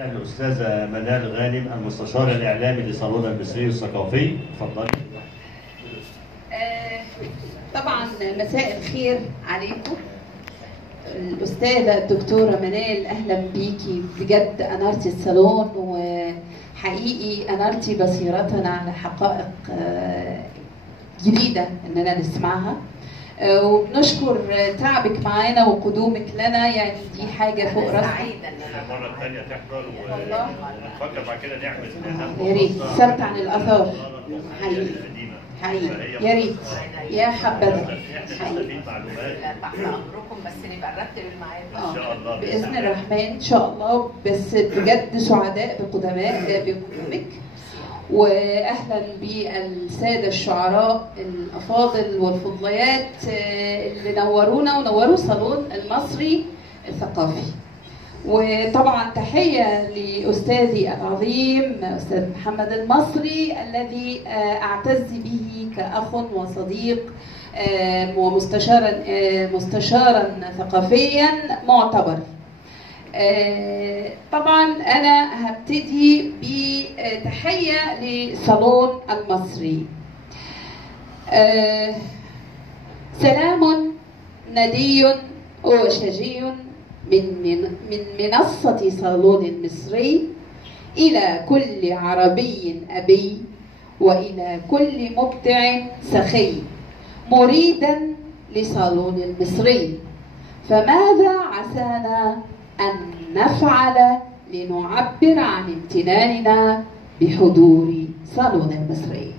معنا الأستاذة منال غانم المستشار الإعلامي لصالون المصري الثقافي، اتفضلي. طبعا مساء الخير عليكم. الأستاذة الدكتورة منال، أهلا بيكي، بجد أنرتي الصالون وحقيقي أنرتي بصيرتنا على حقائق جديدة إننا نسمعها، وبنشكر تعبك معانا وقدومك لنا، يعني دي حاجة فوق راسنا. سعيدة إن المرة الثانية تحضر ونفكر بعد كده نعمل يا ريت سبت عن الآثار حقيقي يا ريت يا حبذا حقيقي. تحت امركم، بس نبقى نرتب الميعاد ان شاء الله باذن الرحمن ان شاء الله. بس بجد سعداء بقدومك، واهلا بالساده الشعراء الافاضل والفضليات اللي نورونا ونوروا صالون المصري الثقافي. وطبعا تحية لأستاذي العظيم أستاذ محمد المصري الذي أعتز به كأخ وصديق ومستشارا ثقافيا معتبر. طبعا أنا هبتدي بتحية لصالون المصري. سلام ندي وشجي من منصة صالون المصري إلى كل عربي أبي، وإلى كل مبدع سخي مريدا لصالون المصري. فماذا عسانا أن نفعل لنعبر عن امتناننا بحضور صالون المصري؟